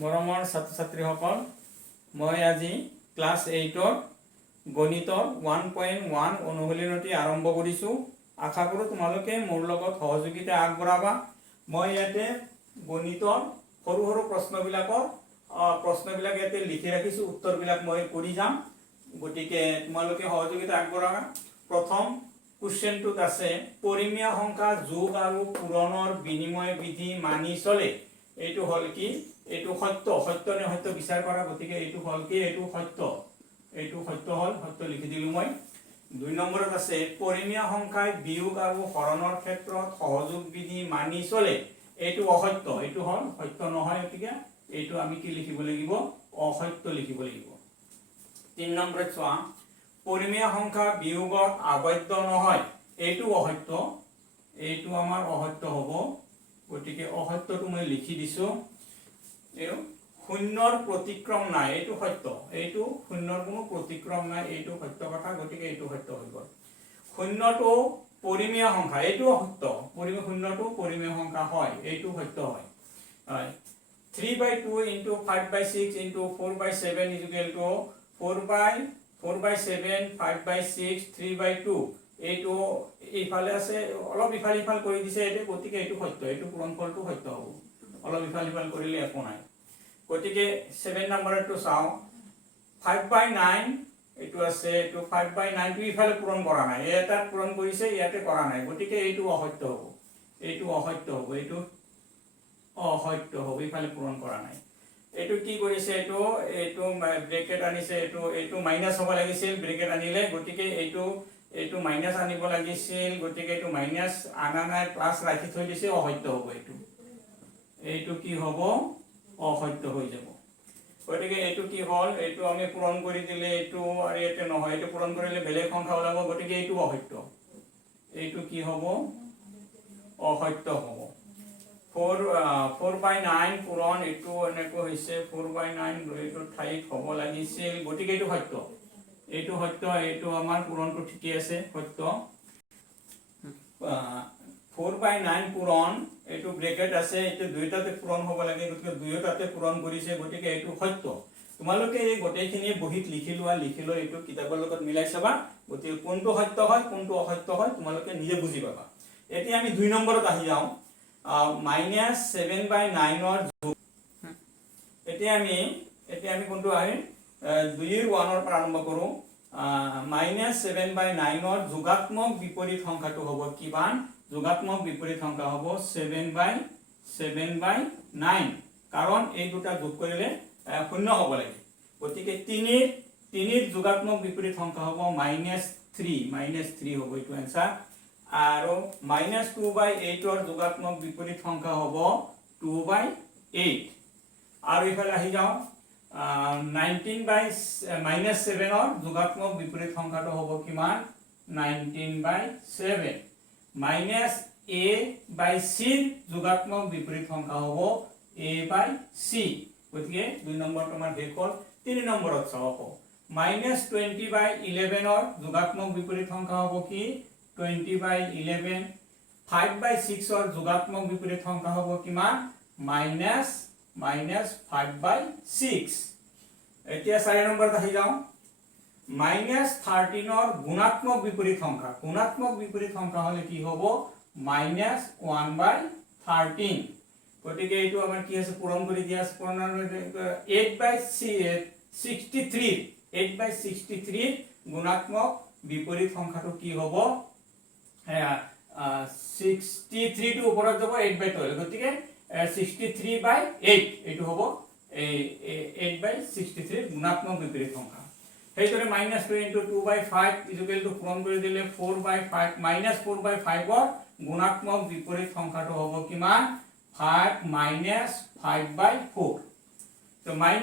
মৰমৰ ছাত্ৰ ছাত্ৰীসকল, মই আজি ক্লাছ 8ৰ গণিতৰ 1.1 অনুশীলনী আৰম্ভ কৰিছোঁ। আশা কৰোঁ তোমালোকে মোৰ লগত সহযোগিতা আগবঢ়াবা। মই ইয়াতে গণিতৰ সৰু সৰু প্ৰশ্নবিলাক ইয়াতে লিখি ৰাখিছোঁ, উত্তৰবিলাক মই কৰি যাম। গতিকে তোমালোকে সহযোগিতা আগবঢ়াবা। প্ৰথম কুৱেশ্যনটোত আছে পৰিমেয় সংখ্যা যোগ আৰু পূৰণৰ বিনিময় বিধি মানি চলে। এইটো হল কি, এইটো সত্য, সত্য নে সত্য বিচাৰ কৰা। গতিকে এইটো হল কি, এইটো সত্য, এইটো সত্য হল, সত্য লিখি দিলো মই। 2 নম্বৰত আছে পৰিমেয় সংখ্যাই বিয়োগ আৰু হৰণৰ ক্ষেত্ৰত সহযোগ বিধি মানি চলে। এইটো অসত্য, এইটো হল সত্য নহয়। গতিকে এইটো আমি কি লিখিব লাগিব, অসত্য লিখিব লাগিব। 3 নম্বৰত চোৱা পৰিমেয় সংখ্যা বিয়োগত আবদ্ধ নহয়। এইটো অসত্য, এইটো আমাৰ অসত্য হ'ব। গতিকে অসত্যটো মই লিখি দিছো। শূন্যৰ প্ৰতিক্ৰম নাই, এইটো সত্য, এইটো শূন্যৰ কোনো প্ৰতিক্ৰম নাই, এইটো সত্য কথা। গতিকে এইটো সত্য হৈ গ'ল। শূন্যটো পৰিমেয় সংখ্যা, এইটো অসত্য, শূন্যটো পৰিমেয় সংখ্যা হয়, এইটো সত্য হয়। 3/2 into 5/6 into 4/7 is equal to 4/7 5/6 3/2। এইটো ইফালে আছে, অলপ ইফাল ইফাল কৰি দিছে এইটো। গতিকে এইটো সত্য, এইটো পূৰণফলটো সত্য হ'ব। অলপ ইফাল ইফাল কৰিলে একো নাই। গতিকে 7 নম্বৰটো চাওঁ 5/9 এইটো আছে, এইটো 5/9 টো ইফালে পূৰণ কৰা নাই, এটাত পূৰণ কৰিছে, ইয়াতে কৰা নাই। গতিকে এইটো অসত্য হ'ব, এইটো অসত্য হ'ব, এইটো অসত্য হ'ব, ইফালে পূৰণ কৰা নাই। এইটো কি কৰিছে, এইটো ব্ৰেকেট আনিছে, এইটো মাইনাছ হ'ব লাগিছিল, ব্ৰেকেট আনিলে। গতিকে এইটো মাইনাছ আনিব লাগিছিল। গতিকে এইটো মাইনাছ আনা নাই, প্লাছ ৰাখি থৈ দিছে, অসত্য হ'ব। এইটো কি হ'ব, অসত্য হৈ যাব। গতিকে এইটো কি হ'ল, এইটো আমি পূৰণ কৰি দিলে, এইটো আৰু ইয়াতে নহয়, এইটো পূৰণ কৰিলে বেলেগ সংখ্যা ওলাব। গতিকে এইটো অসত্য, এইটো কি হ'ব, অসত্য হ'ব। 4/9 পূৰণ, এইটো এনেকৈ হৈছে 4/9 এইটো ঠাইত হ'ব লাগিছিল। গতিকে এইটো সত্য, এইটো সত্য, এইটো আমাৰ পূৰণটো ঠিকে আছে, সত্য। 4/9 পূৰণ, এইটো ব্ৰেকেট আছে, এইটো দুয়োটাতে পূৰণ হ'ব লাগে। গতিকে দুয়োটাতে পূৰণ কৰিছে। গতিকে এইটো সত্য। তোমালোকে এই গোটেইখিনি বহীত লিখি লোৱা, লিখি লৈ এইটো কিতাপৰ লগত মিলাই চাবা। গতিকে কোনটো সত্য হয়, কোনটো অসত্য হয়, তোমালোকে নিজে বুজি পাবা। এতিয়া আমি 2 নম্বৰত আহি যাওঁ। -7/9 ৰ যোগ। এতিয়া আমি কোনটো আহিম, 2 ৰ 1 ৰ পৰা আৰম্ভ কৰোঁ। -7/9 ৰ যোগাত্মক বিপৰীত সংখ্যাটো হ'ব কিমান? যোগাত্মক বিপৰীত সংখ্যা হ'ব 7/9, কাৰণ এই দুটা যোগ কৰিলে শূন্য হ'ব লাগে। গতিকে 3ৰ যোগাত্মক বিপৰীত সংখ্যা হ'ব -3 হ'ব এইটো এনসাৰ। আৰু -2/8 ৰ যোগাত্মক বিপৰীত সংখ্যা হ'ব 2/8। আৰু ইফালে আহি যাওঁ, -7 ৰ যোগাত্মক বিপৰীত সংখ্যাটো হ'ব কিমান? 19/7। -a/c ৰ যোগাত্মক বিপৰীত সংখ্যা হ'ব a/c। গতিকে 2 নম্বৰটো আমাৰ শেষ হ'ল। 3 নম্বৰত চাওঁ আকৌ। -20/11 ৰ যোগাত্মক বিপৰীত সংখ্যা হ'ব কি? 20/11। 5/6 ৰ যোগাত্মক বিপৰীত সংখ্যা হ'ব কিমান? -5/6। এতিয়া 4 নম্বৰত আহি যাওঁ। -13 ৰ গুণাত্মক বিপৰীত সংখ্যা, গুণাত্মক বিপৰীত সংখ্যা হলে কি হ'ব? -1/13। গতিকে এইটো আমাৰ কি আছে, পূৰণ কৰি দিয়া আছে। 8/63 গুণাত্মক বিপৰীত সংখ্যাটো কি হ'ব? 63 টো ওপৰত যাব, 8/12। গতিকে 63/8 এইটো হ'ব 8/63 গুণাত্মক বিপৰীত সংখ্যা। সেইদৰে -2 × 2/5 পূৰণ কৰি দিলে 4/5। -4/5 ৰ গুণাত্মক বিপৰীত সংখ্যাটো হ'ব কিমান? 5/4। তো -1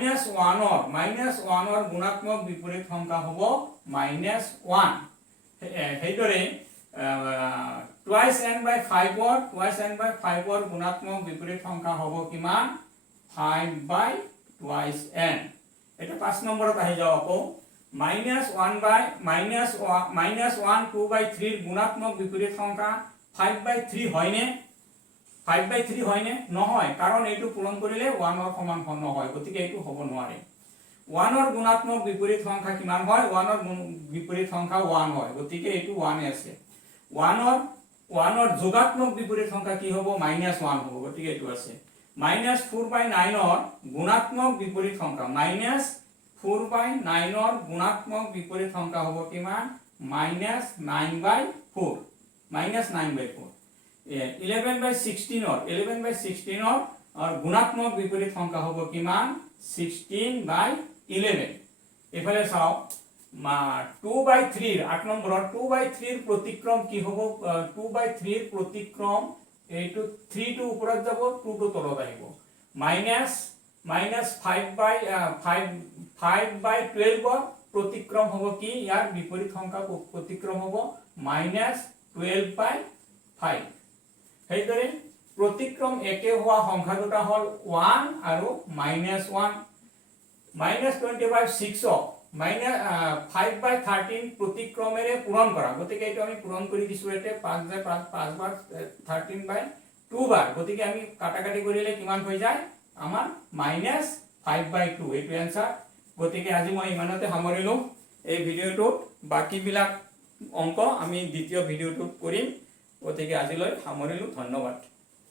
ৰ গুণাত্মক বিপৰীত সংখ্যা হ'ব -1। সেইদৰে 2n/5 ৰ গুণাত্মক বিপৰীত সংখ্যা হ'ব কিমান? 5/2n। এটা 5 নম্বৰত আহি যাওঁ আকৌ। -1 2/3 ৰ গুণাত্মক বিপৰীত সংখ্যা 5/3 হয়নে? 5/3 হয়নে নহয় কাৰণ এইটো পূৰণ কৰিলে 1 ৰ সমান নহয় গতিকে এইটো হ'ব নোৱাৰে 1 ৰ গুণাত্মক বিপৰীত সংখ্যা কিমান হয় 1 ৰ বিপৰীত সংখ্যা 1 হয় গতিকে এইটো 1 এ আছে 1 ৰ যোগাত্মক বিপৰীত সংখ্যা কি হ'ব -1 হ'ব গতিকে এইটো আছে -4/9 ৰ গুণাত্মক বিপৰীত সংখ্যা -4/9 ৰ গুণাত্মক বিপৰীত সংখ্যা হ'ব কিমান -9/4 -9/4 11/16 ৰ গুণাত্মক বিপৰীত সংখ্যা হ'ব কিমান 16/11 এফালে চাও 2/3 8 নম্বৰৰ 2/3 ৰ প্ৰতিক্ৰম কি হ'ব 2/3 ৰ প্ৰতিক্ৰম এইটো 3 টো ওপৰত যাব 2 টো তলত আহিব -5/12 ৰ প্ৰতিক্ৰম হ'ব কি ইয়াৰ বিপৰীত সংখ্যা প্ৰতিক্ৰম হ'ব -12/5 সেইদৰে প্ৰতিক্ৰম একে হোৱা সংখ্যা দুটা হল 1 আৰু -1 -20/6 5/13 প্ৰতিক্ৰমেৰে পূৰণ কৰা গতিকে এইটো আমি পূৰণ কৰি দিছো এতে 5/13/2 বাৰ গতিকে আমি কাটাকাটি কৰিলে কিমান হৈ যায় আমাৰ -5/2 এইটো आंसर গতিকে আজি মই ইমানতে সামৰিলো এই ভিডিওটোত বাকি বিলাক অংক আমি দ্বিতীয় ভিডিওটোত কৰিম গতিকে আজিলৈ সামৰিলো ধন্যবাদ